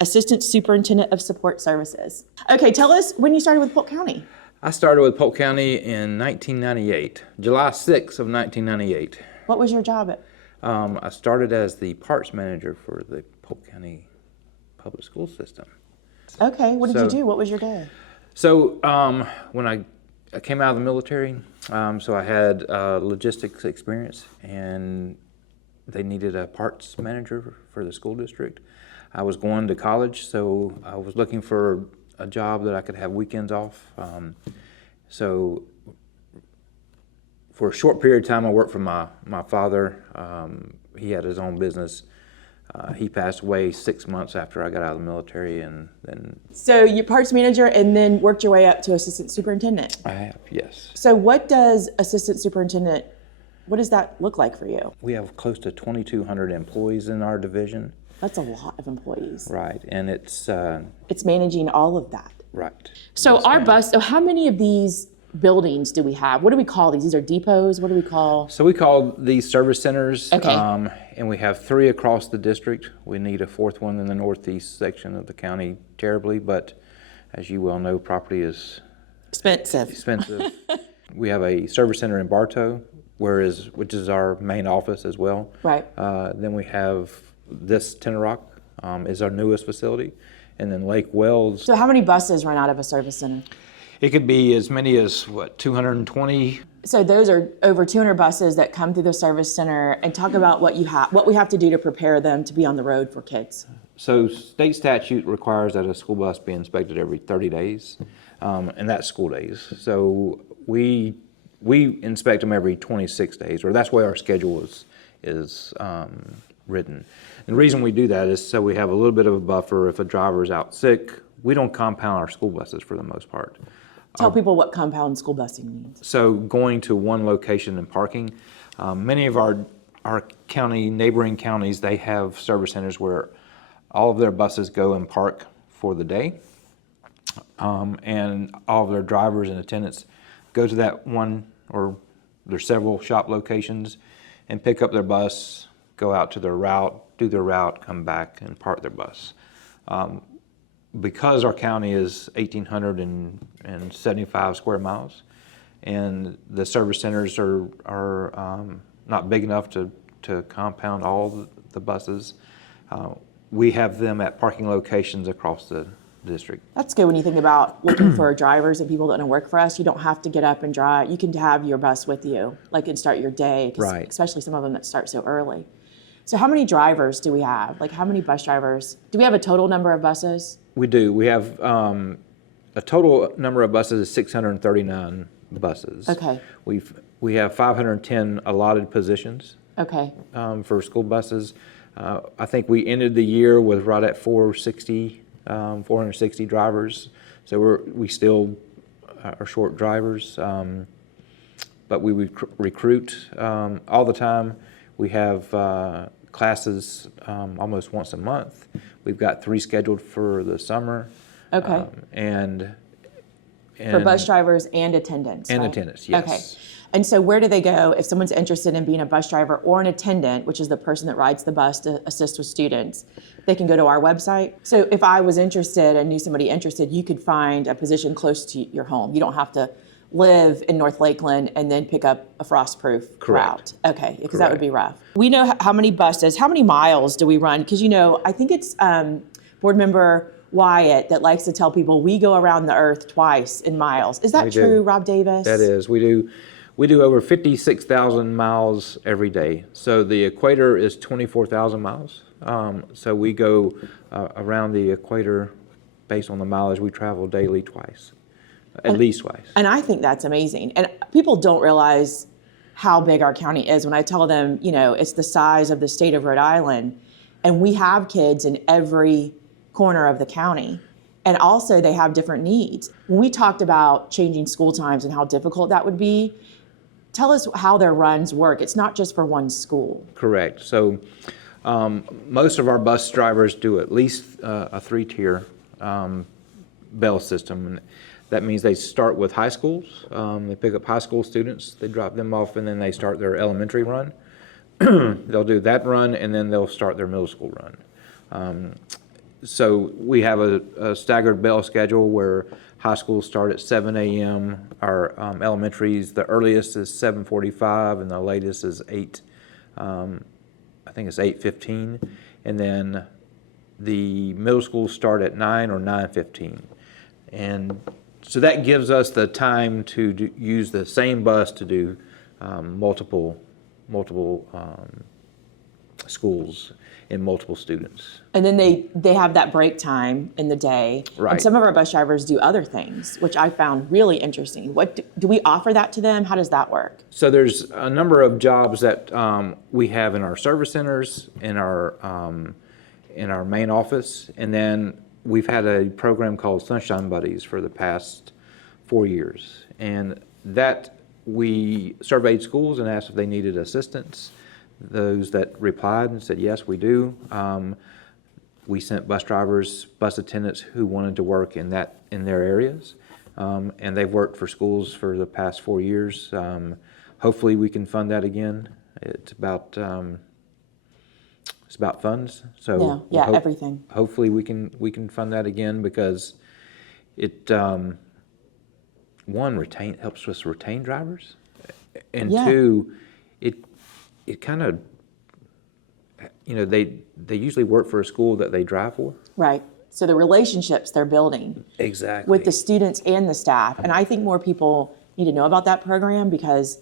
Assistant Superintendent of Support Services. Okay, tell us when you started with Polk County. I started with Polk County in 1998, July 6th of 1998. What was your job at? I started as the parts manager for the Polk County public school system. Okay, what did you do? What was your day? So when I came out of the military, so I had logistics experience, and they needed a parts manager for the school district. I was going to college, so I was looking for a job that I could have weekends off. So for a short period of time, I worked for my father. He had his own business. He passed away 6 months after I got out of the military, and then... So you're parts manager and then worked your way up to assistant superintendent? I have, yes. So what does assistant superintendent, what does that look like for you? We have close to 2,200 employees in our division. That's a lot of employees. Right, and it's... It's managing all of that. Right. So so how many of these buildings do we have? What do we call these? These are depots? What do we call? So we call these service centers, okay. And we have 3 across the district. We need a 4th one in the northeast section of the county terribly, but as you well know, property is expensive. We have a service center in Bartow, which is our main office as well. Right. Then we have this Tenor Rock is our newest facility, and then Lake Wells. So how many buses run out of a service center? It could be as many as, 220? So those are over 200 buses that come through the service center, and talk about what we have to do to prepare them to be on the road for kids. So state statute requires that a school bus be inspected every 30 days, and that's school days. So we inspect them every 26 days, or that's the way our schedule is written. And the reason we do that is so we have a little bit of a buffer if a driver is out sick. We don't compound our school buses for the most part. Tell people what compound school busing means. So going to one location and parking. Many of our neighboring counties, they have service centers where all of their buses go and park for the day. And all of their drivers and attendants go to that one, or there's several shop locations, and pick up their bus, go out to their route, do their route, come back and park their bus. Because our county is 1,875 square miles, and the service centers are not big enough to compound all the buses, we have them at parking locations across the district. That's good when you think about looking for drivers and people that want to work for us. You don't have to get up and drive. You can have your bus with you, and start your day, right. Especially some of them that start so early. So how many drivers do we have? How many bus drivers? Do we have a total number of buses? We do. We have a total number of buses is 639 buses. Okay. We have 510 allotted positions. Okay. For school buses. I think we ended the year with right at 460 drivers. So we still are short drivers, but we recruit all the time. We have classes almost once a month. We've got 3 scheduled for the summer. Okay. And for bus drivers and attendants. And right? attendants, yes. Okay. And so where do they go if someone's interested in being a bus driver or an attendant, which is the person that rides the bus to assist with students? They can go to our website. So if I was interested and knew somebody interested, you could find a position close to your home. You don't have to live in North Lakeland and then pick up a frost-proof route. Okay, because that would be rough. We know how many buses, how many miles do we run? Because I think it's board member Wyatt that likes to tell people we go around the earth twice in miles. Is that true, Rob Davis? That is. We do over 56,000 miles every day. So the equator is 24,000 miles. So we go around the equator based on the mileage we travel daily twice. At least twice. And I think that's amazing. And people don't realize how big our county is. When I tell them, it's the size of the state of Rhode Island, and we have kids in every corner of the county. And also they have different needs. When we talked about changing school times and how difficult that would be, tell us how their runs work. It's not just for one school. Correct. So most of our bus drivers do at least a 3-tier bell system. And that means they start with high schools. They pick up high school students, they drop them off, and then they start their elementary run. They'll do that run, and then they'll start their middle school run. So we have a staggered bell schedule where high schools start at 7 a.m. Our elementaries, the earliest is 7:45 and the latest is 8. I think it's 8:15, and then the middle schools start at 9 or 9:15, and so that gives us the time to use the same bus to do multiple schools and multiple students. And then they have that break time in the day. Right. And some of our bus drivers do other things, which I found really interesting. What do we offer that to them? How does that work? So there's a number of jobs that we have in our service centers, in our main office, and then we've had a program called Sunshine Buddies for the past 4 years, and that we surveyed schools and asked if they needed assistance. Those that replied and said, yes, we do. We sent bus drivers, bus attendants who wanted to work in their areas, and they've worked for schools for the past 4 years. Hopefully we can fund that again. It's about funds. So everything. Hopefully we can fund that again, because it one helps us retain drivers, and two, it kind of, they usually work for a school that they drive for. Right. So the relationships they're building Exactly. with the students and the staff. And I think more people need to know about that program, because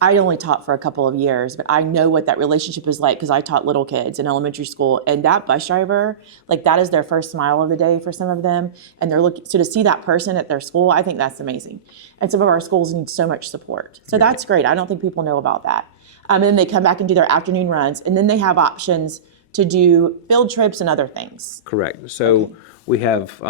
I only taught for a couple of years, but I know what that relationship is like, because I taught little kids in elementary school, and that bus driver, like, that is their first smile of the day for some of them. And they're looking, so to see that person at their school, I think that's amazing. And some of our schools need so much support. So that's great. I don't think people know about that. And then they come back and do their afternoon runs, and then they have options to do field trips and other things. Correct. So we have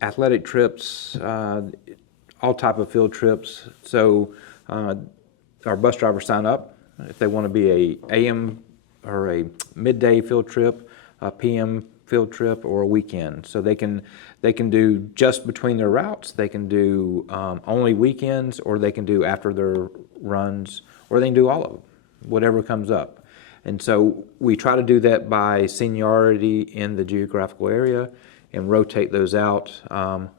athletic trips, all type of field trips. So our bus drivers sign up if they want to be a AM or a midday field trip, a PM field trip, or a weekend. So they can do just between their routes. They can do only weekends, or they can do after their runs, or they can do all of them, whatever comes up. And so we try to do that by seniority in the geographical area and rotate those out.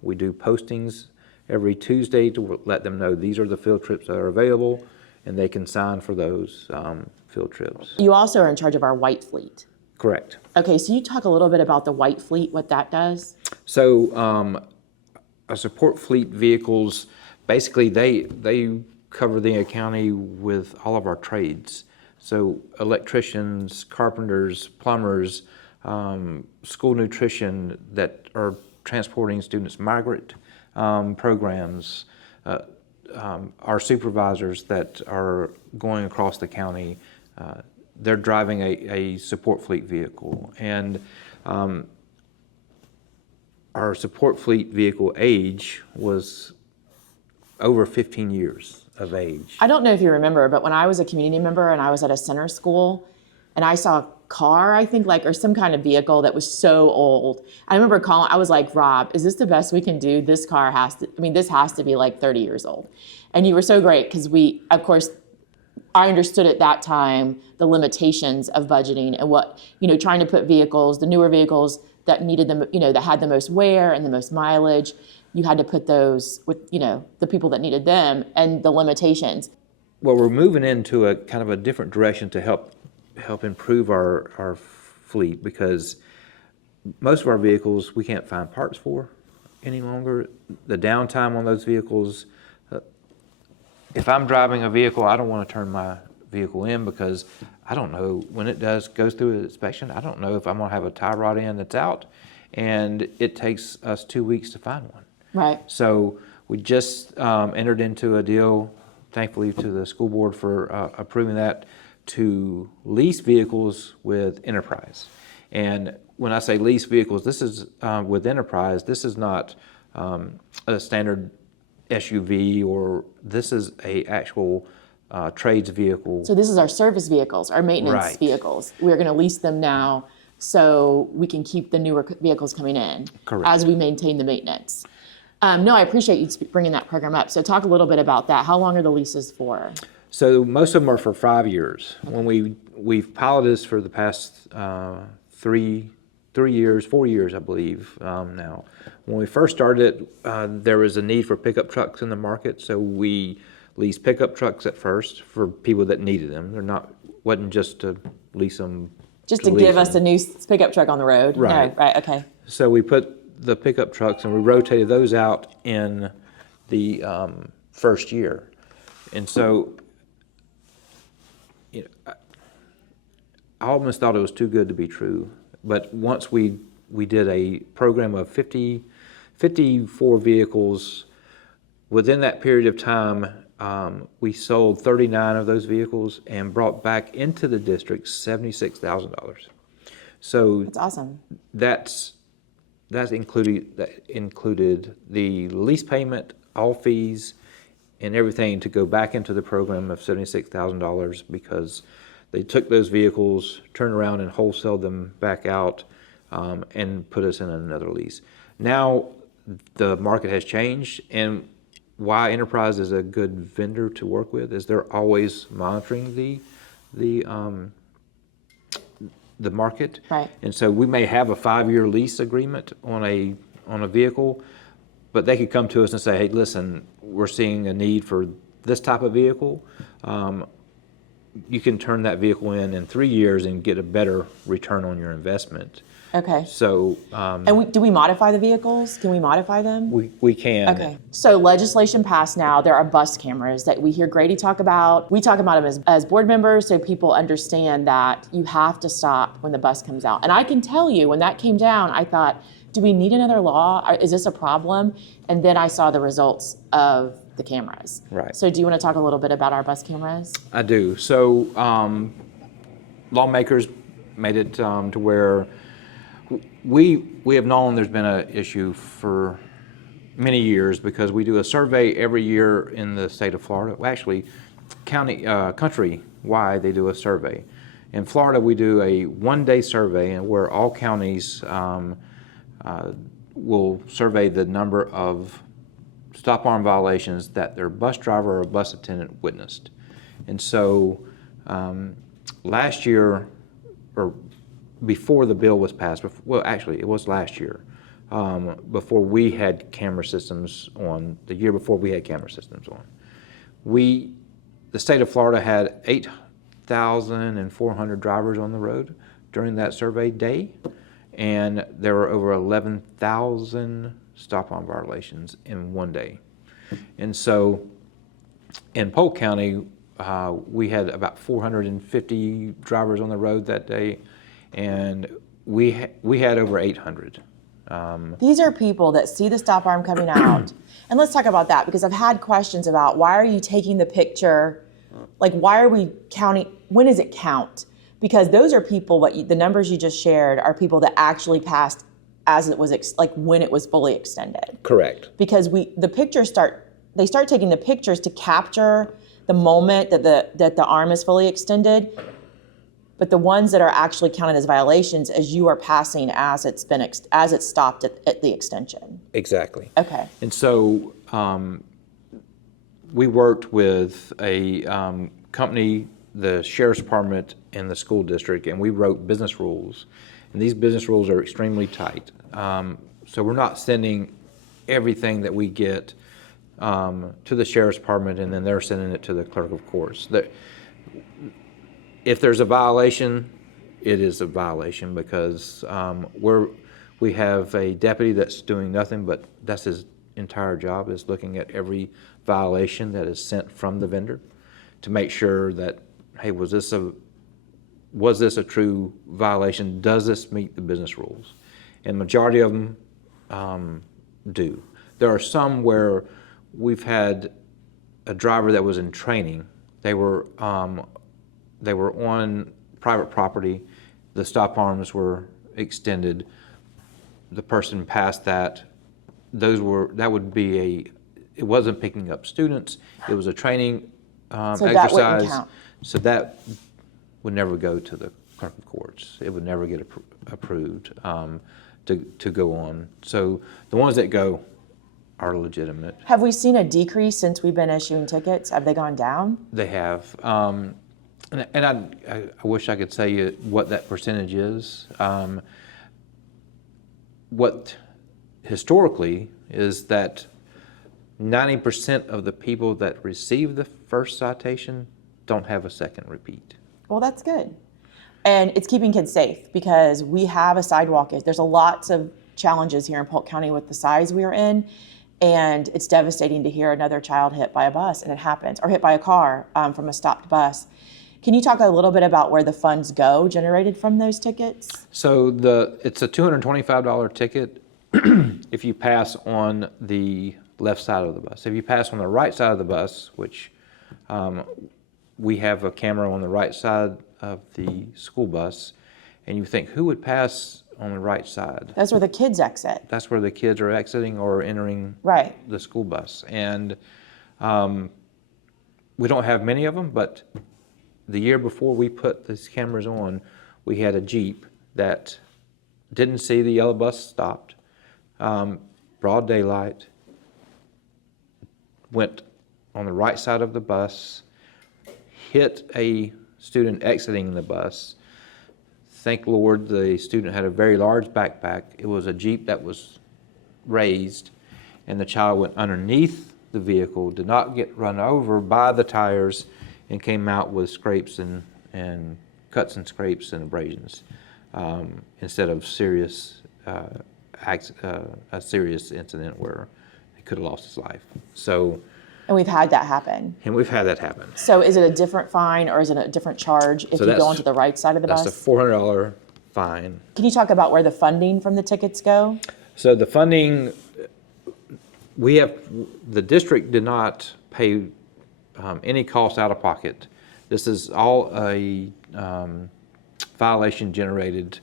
We do postings every Tuesday to let them know these are the field trips that are available, and they can sign for those field trips. You also are in charge of our white fleet. Correct. Okay, so you talk a little bit about the white fleet, what that does. So our support fleet vehicles, basically they cover the county with all of our trades. So electricians, carpenters, plumbers, school nutrition that are transporting students, migrant programs, our supervisors that are going across the county, they're driving a support fleet vehicle. And our support fleet vehicle age was over 15 years of age. I don't know if you remember, but when I was a community member and I was at a center school, and I saw a car, I think, or some kind of vehicle that was so old. I remember calling, I was like, Rob, is this the best we can do? This car this has to be like 30 years old. And you were so great, because of course, I understood at that time the limitations of budgeting and what, trying to put vehicles, the newer vehicles that needed them, that had the most wear and the most mileage, you had to put those with, the people that needed them, and the limitations. Well, we're moving into a kind of a different direction to help improve our fleet, because most of our vehicles we can't find parts for any longer. The downtime on those vehicles, if I'm driving a vehicle, I don't want to turn my vehicle in, because I don't know when it goes through an inspection, I don't know if I'm going to have a tie rod in that's out, and it takes us 2 weeks to find one. Right. So we just entered into a deal, thankfully to the school board for approving that, to lease vehicles with Enterprise. And when I say lease vehicles, this is with Enterprise, this is not a standard SUV, or this is a actual trades vehicle. So this is our service vehicles, our maintenance vehicles. We're going to lease them now so we can keep the newer vehicles coming in. Correct. As we maintain the maintenance. No, I appreciate you bringing that program up. So talk a little bit about that. How long are the leases for? So most of them are for 5 years. When we've piloted this for the past 4 years, I believe, now. When we first started, there was a need for pickup trucks in the market, so we leased pickup trucks at first for people that needed them. Wasn't just to lease them. Just to give us a new pickup truck on the road? Right. No, right, okay. So we put the pickup trucks and we rotated those out in the first year. And so, I almost thought it was too good to be true. But once we did a program of 54 vehicles, within that period of time, we sold 39 of those vehicles and brought back into the district $76,000. So that's awesome. That included the lease payment, all fees, and everything to go back into the program of $76,000 because they took those vehicles, turned around and wholesaled them back out, and put us in another lease. Now the market has changed, and why Enterprise is a good vendor to work with is they're always monitoring the market. Right. And so we may have a 5-year lease agreement on a vehicle, but they could come to us and say, hey, listen, we're seeing a need for this type of vehicle. You can turn that vehicle in 3 years and get a better return on your investment. Okay. So, and do we modify the vehicles? Can we modify them? we can. Okay. So legislation passed now. There are bus cameras that we hear Grady talk about. We talk about them as board members so people understand that you have to stop when the bus comes out. And I can tell you, when that came down, I thought, do we need another law? Is this a problem? And then I saw the results of the cameras. Right. So do you want to talk a little bit about our bus cameras? I do. So lawmakers made it to where we have known there's been an issue for many years because we do a survey every year in the state of Florida. Well, actually, country-wide, they do a survey. In Florida, we do a one-day survey and where all counties will survey the number of stop arm violations that their bus driver or bus attendant witnessed. And so last year, or before the bill was passed, well, actually, it was last year, before we had camera systems on, the year before we had camera systems on. The state of Florida had 8,400 drivers on the road during that survey day, and there were over 11,000 stop arm violations in one day. And so in Polk County, we had about 450 drivers on the road that day, and we had over 800. These are people that see the stop arm coming out. And let's talk about that because I've had questions about why are you taking the picture? Like, why are we counting? When does it count? Because those are people, the numbers you just shared are people that actually passed as it was, when it was fully extended. Correct. Because they start taking the pictures to capture the moment that the arm is fully extended. But the ones that are actually counted as violations as you are passing as it's stopped at the extension. Exactly. Okay. And so we worked with a company, the sheriff's department and the school district, and we wrote business rules. And these business rules are extremely tight. So we're not sending everything that we get to the sheriff's department and then they're sending it to the clerk of courts. If there's a violation, it is a violation because we have a deputy that's doing nothing, but that's his entire job is looking at every violation that is sent from the vendor to make sure that, hey, was this a true violation? Does this meet the business rules? And majority of them do. There are some where we've had a driver that was in training. They were on private property. The stop arms were extended. The person passed that. It wasn't picking up students. It was a training So that exercise. wouldn't count. So that would never go to the clerk of courts. It would never get approved to go on. So the ones that go are legitimate. Have we seen a decrease since we've been issuing tickets? Have they gone down? They have. And I wish I could say what that percentage is. What historically is that 90% of the people that receive the first citation don't have a second repeat. Well, that's good. And it's keeping kids safe because we have a sidewalk. There's a lots of challenges here in Polk County with the size we are in. And it's devastating to hear another child hit by a bus, and it happens, or hit by a car from a stopped bus. Can you talk a little bit about where the funds go generated from those tickets? So it's a $225 ticket if you pass on the left side of the bus. If you pass on the right side of the bus, which we have a camera on the right side of the school bus, and you think, who would pass on the right side? That's where the kids exit. That's where the kids are exiting or entering Right. the school bus. And we don't have many of them, but the year before we put these cameras on, we had a Jeep that didn't see the yellow bus stopped, broad daylight, went on the right side of the bus, hit a student exiting the bus. Thank Lord the student had a very large backpack. It was a Jeep that was raised, and the child went underneath the vehicle, did not get run over by the tires, and came out with scrapes and cuts and scrapes and abrasions instead of a serious incident where he could have lost his life. So, And we've had that happen. So is it a different fine or is it a different charge if you go onto the right side of the bus? That's a $400 fine. Can you talk about where the funding from the tickets go? So the funding, the district did not pay any cost out of pocket. This is all a violation generated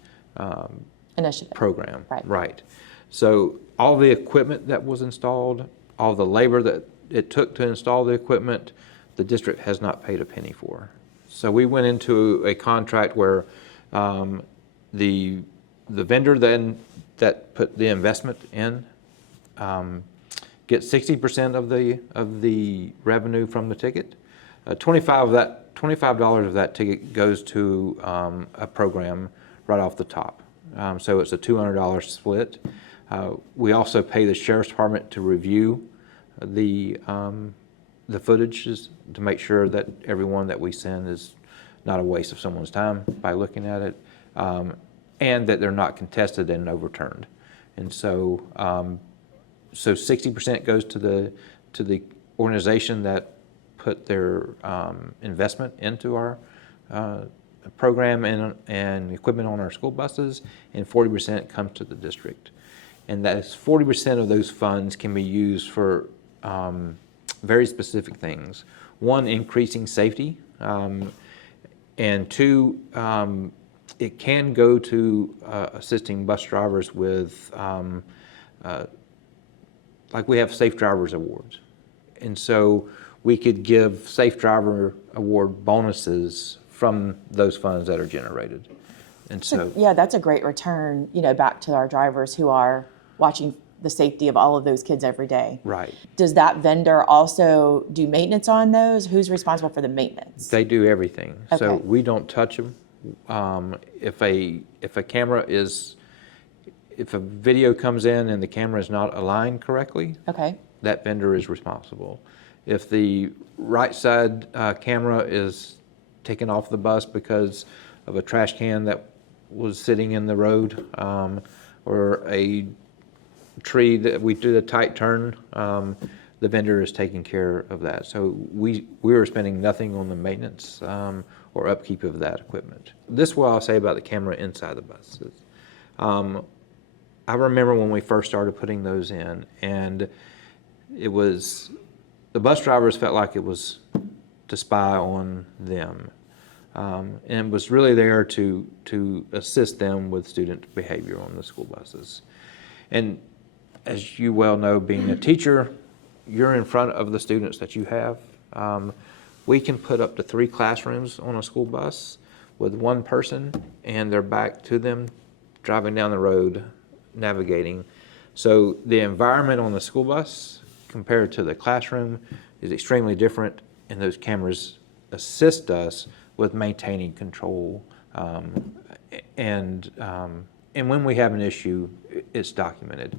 Initiative. program. Right. So all the equipment that was installed, all the labor that it took to install the equipment, the district has not paid a penny for. So we went into a contract where the vendor then that put the investment in gets 60% of the revenue from the ticket. $25 of that ticket goes to a program right off the top. So it's a $200 split. We also pay the sheriff's department to review the footage to make sure that everyone that we send is not a waste of someone's time by looking at it, and that they're not contested and overturned. And so, 60% goes to the organization that put their investment into our program and equipment on our school buses, and 40% comes to the district. And that is 40% of those funds can be used for very specific things. One, increasing safety, and two, it can go to assisting bus drivers with, like we have Safe Drivers Awards. And so we could give Safe Driver Award bonuses from those funds that are generated. And so Yeah, that's a great return, back to our drivers who are watching the safety of all of those kids every day. Right. Does that vendor also do maintenance on those? Who's responsible for the maintenance? They do everything. Okay. So we don't touch them. If a camera is, if a video comes in and the camera is not aligned correctly, Okay. that vendor is responsible. If the right side camera is taken off the bus because of a trash can that was sitting in the road, or a tree that we did a tight turn, the vendor is taking care of that. So we were spending nothing on the maintenance or upkeep of that equipment. This is what I'll say about the camera inside the buses. I remember when we first started putting those in, and the bus drivers felt like it was to spy on them, and was really there to assist them with student behavior on the school buses. And as you well know, being a teacher, you're in front of the students that you have. We can put up to 3 classrooms on a school bus with one person and their back to them, driving down the road, navigating. So the environment on the school bus compared to the classroom is extremely different, and those cameras assist us with maintaining control. And when we have an issue, it's documented.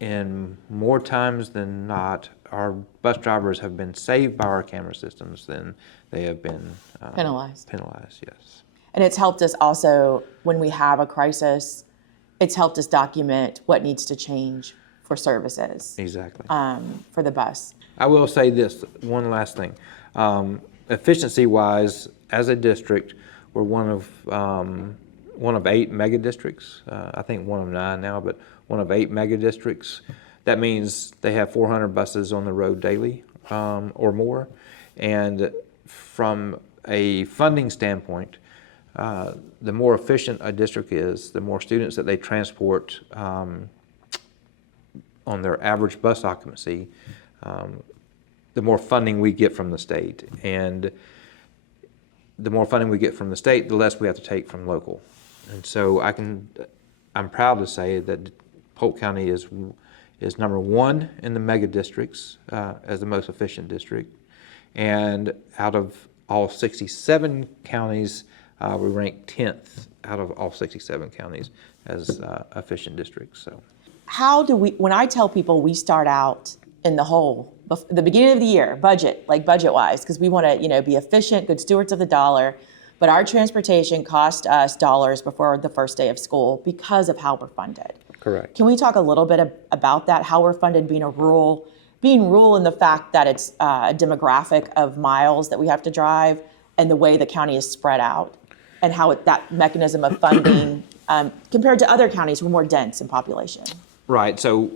And more times than not, our bus drivers have been saved by our camera systems than they have been Penalized. Penalized, yes. And it's helped us also, when we have a crisis, it's helped us document what needs to change for services. Exactly. For the bus. I will say this, one last thing. Efficiency-wise, as a district, we're one of 8 mega districts. I think one of 9 now, but one of 8 mega districts. That means they have 400 buses on the road daily or more. And from a funding standpoint, the more efficient a district is, the more students that they transport on their average bus occupancy, the more funding we get from the state. And the more funding we get from the state, the less we have to take from local. And so I'm proud to say that Polk County is number 1 in the mega districts as the most efficient district. And out of all 67 counties, we rank 10th out of all 67 counties as efficient districts. So, how do we, when I tell people we start out in the hole, the beginning of the year, budget-wise, because we want to, be efficient, good stewards of the dollar, but our transportation cost us dollars before the first day of school because of how we're funded. correct. Can we talk a little bit about that, how we're funded being rural in the fact that it's a demographic of miles that we have to drive and the way the county is spread out and how that mechanism of funding compared to other counties who are more dense in population? Right, so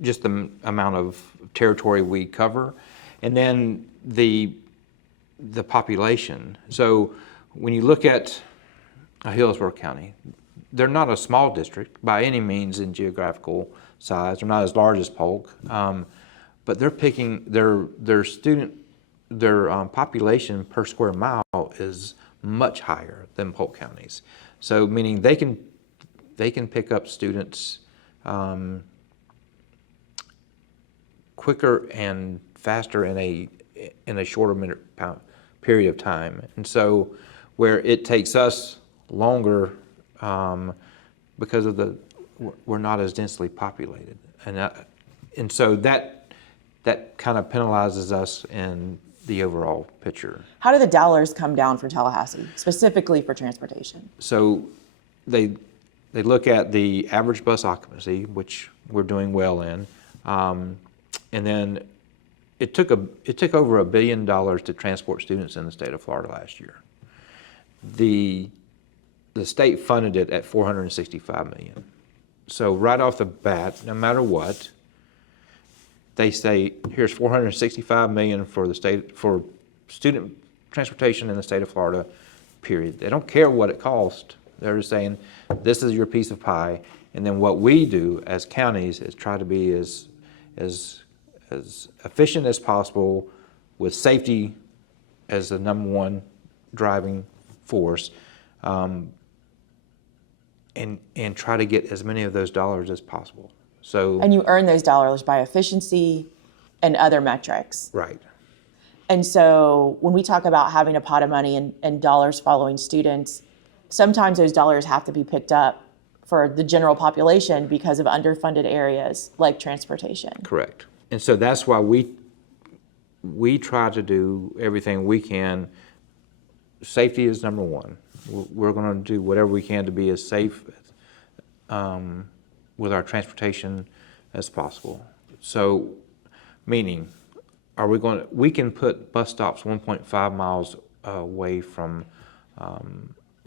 just the amount of territory we cover, and then the population. So when you look at Hillsborough County, they're not a small district by any means in geographical size. They're not as large as Polk, but they're picking their population per square mile is much higher than Polk County's. So meaning they can pick up students quicker and faster in a shorter period of time. And so where it takes us longer because of we're not as densely populated. And so that kind of penalizes us in the overall picture. How do the dollars come down for Tallahassee, specifically for transportation? So they look at the average bus occupancy, which we're doing well in, and then it took over $1 billion to transport students in the state of Florida last year. The state funded it at $465 million. So right off the bat, no matter what, they say here's $465 million for the state for student transportation in the state of Florida. Period. They don't care what it costs. They're just saying this is your piece of pie. And then what we do as counties is try to be as efficient as possible with safety as the number 1 driving force, and try to get as many of those dollars as possible. So, and you earn those dollars by efficiency and other metrics. Right. And so when we talk about having a pot of money and dollars following students, sometimes those dollars have to be picked up for the general population because of underfunded areas like transportation. Correct. And so that's why we try to do everything we can. Safety is number 1. We're going to do whatever we can to be as safe with our transportation as possible. So, meaning, we can put bus stops 1.5 miles away from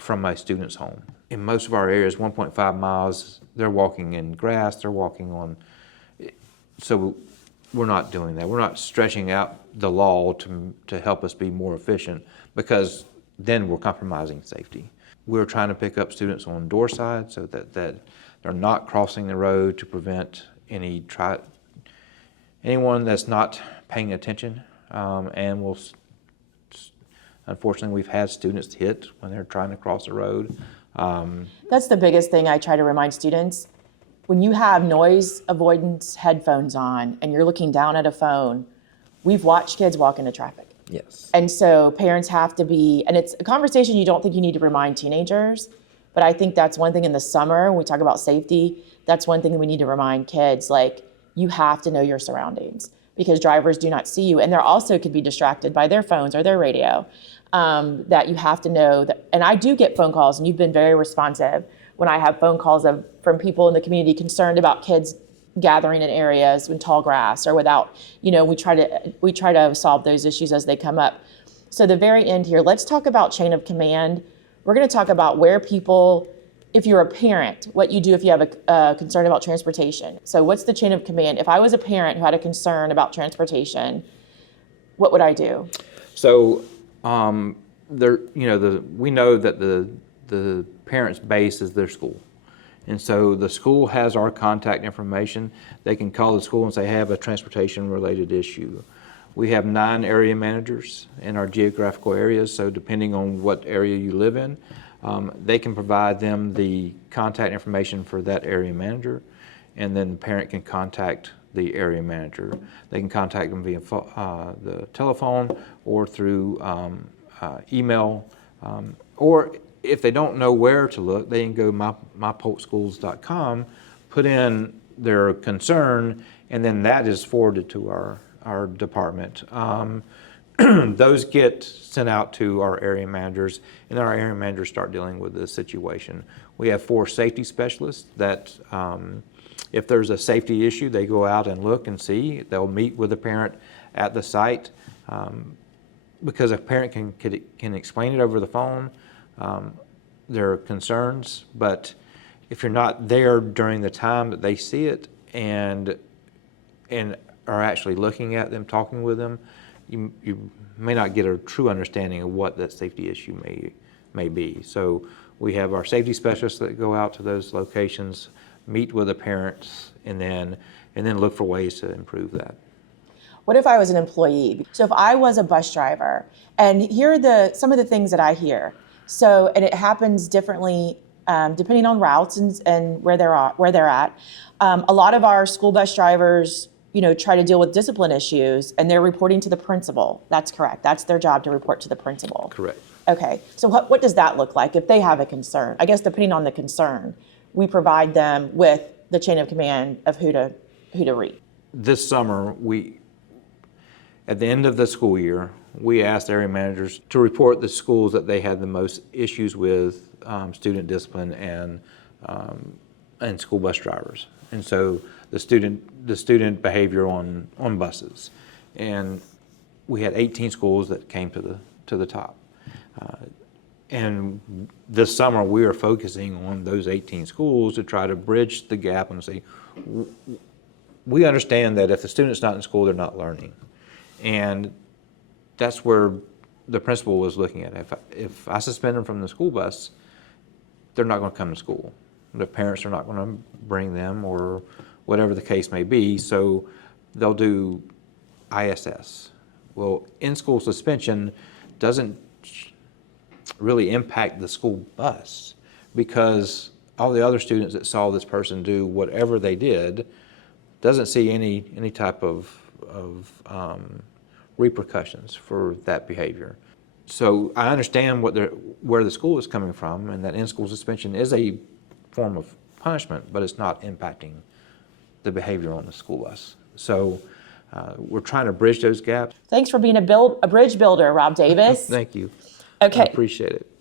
my student's home. In most of our areas, 1.5 miles, they're walking in grass, they're walking on, so we're not doing that. We're not stretching out the law to help us be more efficient, because then we're compromising safety. We're trying to pick up students on door side so that they're not crossing the road to prevent anyone that's not paying attention. And unfortunately, we've had students hit when they're trying to cross the road. That's the biggest thing I try to remind students. When you have noise avoidance headphones on and you're looking down at a phone, we've watched kids walk into traffic. Yes. And so parents have to be, and it's a conversation you don't think you need to remind teenagers, but I think that's one thing in the summer when we talk about safety, that's one thing that we need to remind kids, like you have to know your surroundings because drivers do not see you. And they're also could be distracted by their phones or their radio, that you have to know that. And I do get phone calls, and you've been very responsive when I have phone calls from people in the community concerned about kids gathering in areas with tall grass or without, we try to solve those issues as they come up. So the very end here, let's talk about chain of command. We're going to talk about where people, if you're a parent, what you do if you have a concern about transportation. So what's the chain of command? If I was a parent who had a concern about transportation, what would I do? So we know that the parent's base is their school. And so the school has our contact information. They can call the school and say, I have a transportation-related issue. We have 9 area managers in our geographical areas, so depending on what area you live in, they can provide them the contact information for that area manager, and then the parent can contact the area manager. They can contact them via the telephone or through email, or if they don't know where to look, they can go mypolkschools.com, put in their concern, and then that is forwarded to our department. Those get sent out to our area managers, and then our area managers start dealing with the situation. We have 4 safety specialists that if there's a safety issue, they go out and look and see. They'll meet with the parent at the site, because a parent can explain it over the phone, their concerns, but if you're not there during the time that they see it and are actually looking at them, talking with them, you may not get a true understanding of what that safety issue may be. So we have our safety specialists that go out to those locations, meet with the parents, and then look for ways to improve that. What if I was an employee? So if I was a bus driver, and here are some of the things that I hear. So, and it happens differently depending on routes and where they're at. A lot of our school bus drivers, try to deal with discipline issues, and they're reporting to the principal. That's correct. That's their job, to report to the principal. Correct. Okay. So what does that look like if they have a concern? I guess depending on the concern, we provide them with the chain of command of who to reach. This summer, at the end of the school year, we asked area managers to report the schools that they had the most issues with student discipline and school bus drivers. And so the student behavior on buses. And we had 18 schools that came to the top. And this summer we are focusing on those 18 schools to try to bridge the gap and say, we understand that if the student's not in school, they're not learning. And that's where the principal was looking at. If I suspend them from the school bus, they're not going to come to school. The parents are not going to bring them, or whatever the case may be, so they'll do ISS. Well, in-school suspension doesn't really impact the school bus, because all the other students that saw this person do whatever they did doesn't see any type of repercussions for that behavior. So I understand where the school is coming from, and that in-school suspension is a form of punishment, but it's not impacting the behavior on the school bus. So we're trying to bridge those gaps. Thanks for being a bridge builder, Rob Davis. Thank you. Okay. I appreciate it.